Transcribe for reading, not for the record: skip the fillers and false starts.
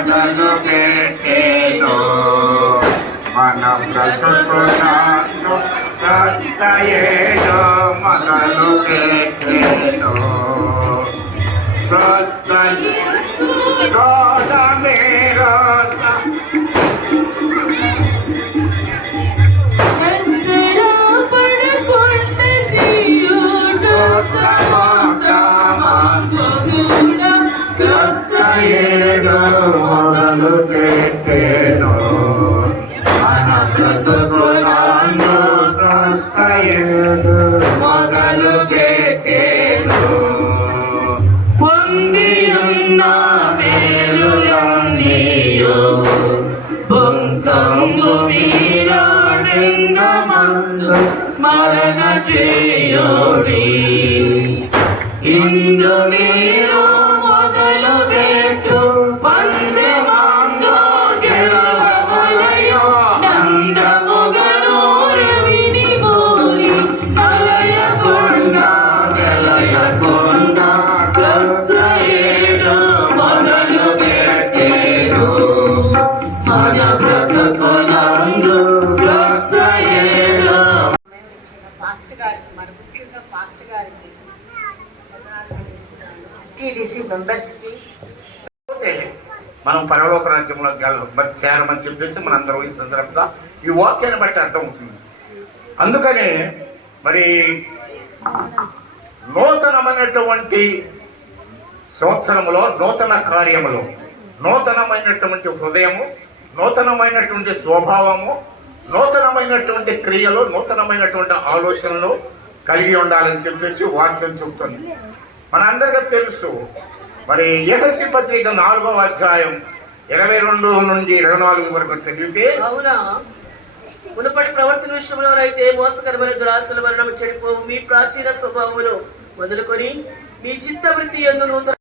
మొదలు పెట్టెను మన బ్రతుకులను క్రొత్త ఏడు మొదలు పెట్టెను క్రొత్త మీరు ఏడు మొదలు పెట్టెను మన బ్రతుకులను క్రొత్త ఏడు మొదలు పెట్టెను పొందియున్న మేలులన్నీయు బొంకంబు మీరాడెంగమందు స్మరణ చేయుడి ఇందు మీరు మొదలు పెట్టు పందెమందు గెలవవలయో నందముగను రవిని మూలి కలయకుండా గెలయకుండా క్రొత్త ఏడు మొదలు పెట్టెను మన బ్రతుకులందు క్రొత్త ఏడు. పాస్టర్ గారికి మన ముఖ్యంగా పాస్టర్ గారికి టీడీసీ మెంబర్స్కి మనం పరలోక రాజ్యంలో మరి చేరమని చెప్పేసి మనందరం ఈ సందర్భంగా ఈ వాక్యాన్ని బట్టి అర్థమవుతుంది. అందుకనే మరి నూతనమైనటువంటి సంవత్సరములో నూతన కార్యములు, నూతనమైనటువంటి హృదయము, నూతనమైనటువంటి స్వభావము, నూతనమైనటువంటి క్రియలు, నూతనమైనటువంటి ఆలోచనలు కలిగి ఉండాలని చెప్పేసి వాక్యం చెబుతుంది. మనందరికీ తెలుసు మరి ఎఫెసీ పత్రిక 4వ అధ్యాయం 22 నుండి 24 వరకు చదివితే, అవునా మునుపటి ప్రవర్తన విషయంలో అయితే మోసకరమైన దురాశల వలన చెడిపోవు మీ ప్రాచీన స్వభావమును మొదలుకొని మీ చిత్తవృత్తి యందు నూతన